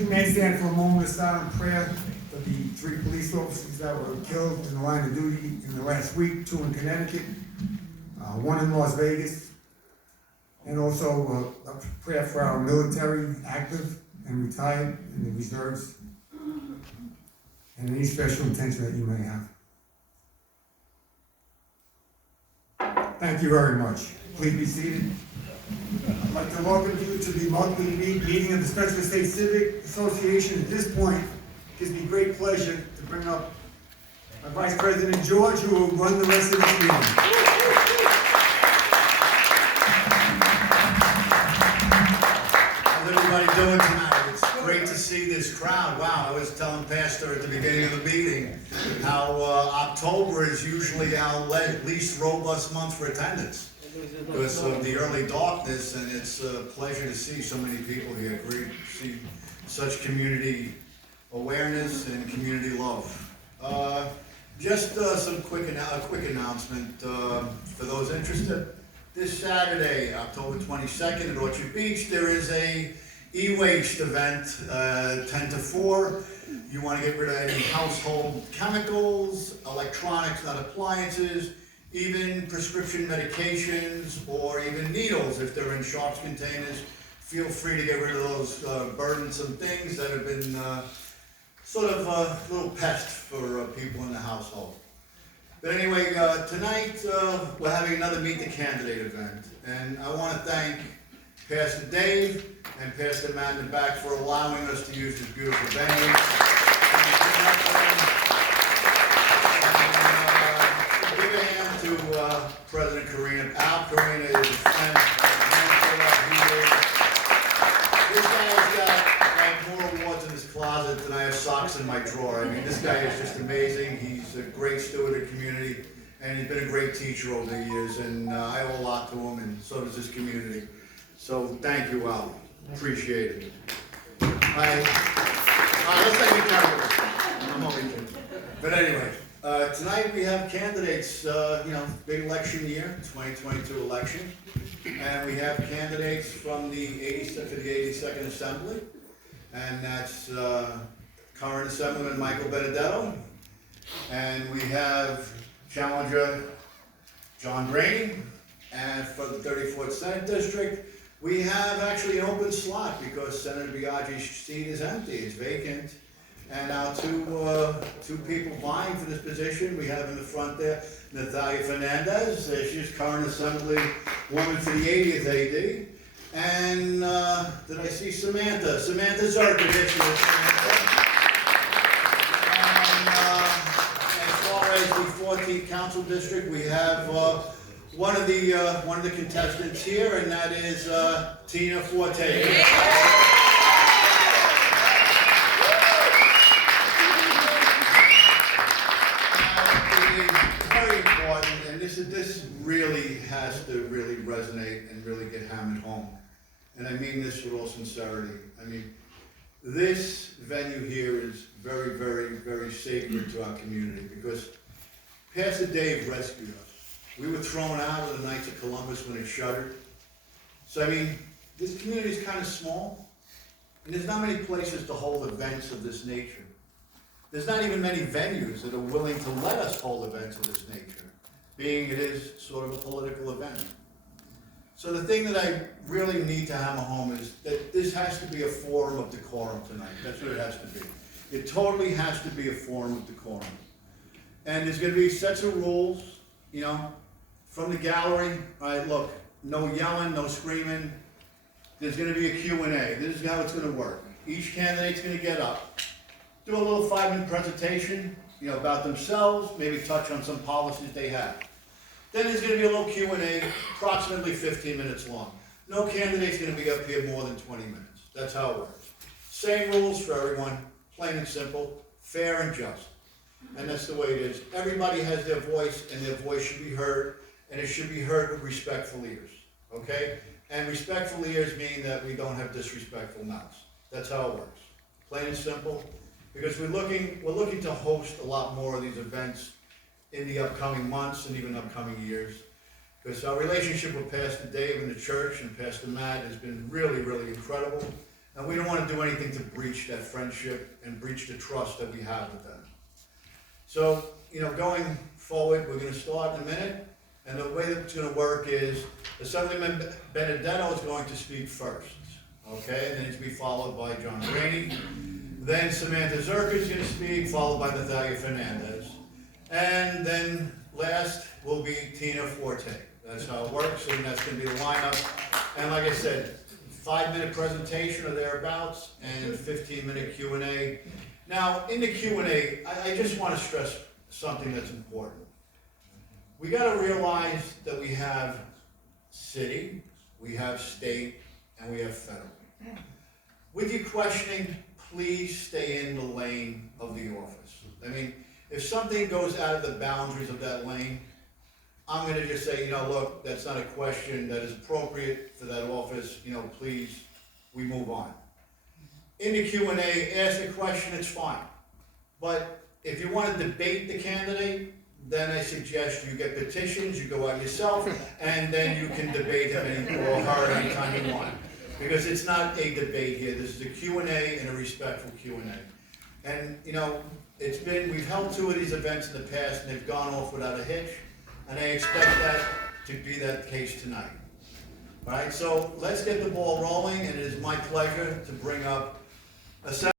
Remain stand for a moment of silent prayer for the 3 police officers that were killed in the line of duty in the last week, 2 in Connecticut, 1 in Las Vegas, and also a prayer for our military, active and retired, and the reserves, and any special intention that you may have. Thank you very much. Please be seated. I'd like to welcome you to the monthly meeting of the Special State Civic Association. At this point, it gives me great pleasure to bring up my Vice President George, who will run the rest of the meeting. How's everybody doing tonight? It's great to see this crowd. Wow, I was telling Pastor at the beginning of the meeting how October is usually our least robust month for attendance because of the early darkness, and it's a pleasure to see so many people here. Great to see such community awareness and community love. Just a quick announcement for those interested. This Saturday, October 22nd at Orchard Beach, there is a e-waste event, 10 to 4. You want to get rid of any household chemicals, electronics, not appliances, even prescription medications, or even needles if they're in sharps containers. Feel free to get rid of those burdensome things that have been sort of a little pest for people in the household. But anyway, tonight we're having another Meet the Candidate event, and I want to thank Pastor Dave and Pastor Matt in the back for allowing us to use this beautiful venue. Give a hand to President Karina. Karina is a friend. This guy has got like more awards in his closet than I have socks in my drawer. I mean, this guy is just amazing. He's a great steward of the community, and he's been a great teacher over the years, and I owe a lot to him, and so does this community. So thank you, Al. Appreciate it. All right, let's take it carefully. I'm only kidding. But anyway, tonight we have candidates, big election year, 2022 election. And we have candidates from the 82nd Assembly. And that's current Assemblyman Michael Benedetto. And we have challenger John Graney. And for the 34th Senate District, we have actually an open slot because Senator Biaggi's seat is empty, it's vacant. And our two people vying for this position, we have in the front there, Natalia Fernandez, she's current Assemblywoman for the 80th AD. And did I see Samantha Zerkin, there she is. And as far as the 14th Council District, we have one of the contestants here, and that is Tina Forte. Very important, and this really has to really resonate and really get hammered home. And I mean this with all sincerity. I mean, this venue here is very, very, very sacred to our community because Pastor Dave rescued us. We were thrown out of the Knights of Columbus when it shuttered. So, I mean, this community is kind of small, and there's not many places to hold events of this nature. There's not even many venues that are willing to let us hold events of this nature, being it is sort of a political event. So the thing that I really need to hammer home is that this has to be a forum of decorum tonight. That's what it has to be. It totally has to be a forum of decorum. And there's going to be sets of rules, from the gallery. All right, look, no yelling, no screaming. There's going to be a Q&A. This is how it's going to work. Each candidate's going to get up, do a little 5-minute presentation, about themselves, maybe touch on some policies they have. Then there's going to be a little Q&A, approximately 15 minutes long. No candidate's going to be up here more than 20 minutes. That's how it works. Same rules for everyone, plain and simple, fair and just. And that's the way it is. Everybody has their voice, and their voice should be heard, and it should be heard with respectful ears, okay? And respectful ears mean that we don't have disrespectful mouths. That's how it works. Plain and simple. Because we're looking to host a lot more of these events in the upcoming months and even upcoming years. Because our relationship with Pastor Dave and the church and Pastor Matt has been really, really incredible. And we don't wanna do anything to breach that friendship and breach the trust that we have with them. So, going forward, we're gonna start in a minute, and the way that it's gonna work is Assemblyman Benedetto is going to speak first, okay? And then he's gonna be followed by John Rainey. Then Samantha Zerker is gonna speak, followed by Natalia Fernandez. And then last will be Tina Forte. That's how it works, and that's gonna be the lineup. And like I said, 5-minute presentation or thereabouts, and 15-minute Q&A. Now, in the Q&A, I just want to stress something that's important. We got to realize that we have city, we have state, and we have federal. With your questioning, please stay in the lane of the office. I mean, if something goes out of the boundaries of that lane, I'm gonna just say, look, that's not a question that is appropriate for that office, please, we move on. In the Q&A, ask a question, it's fine. But if you wanna debate the candidate, then I suggest you get petitions, you go out yourself, and then you can debate him or her anytime you want. Because it's not a debate here, this is a Q&A and a respectful Q&A. And, we've held 2 of these events in the past and they've gone off without a hitch. And I expect that to be that case tonight. All right, so let's get the ball rolling, and it is my pleasure to bring up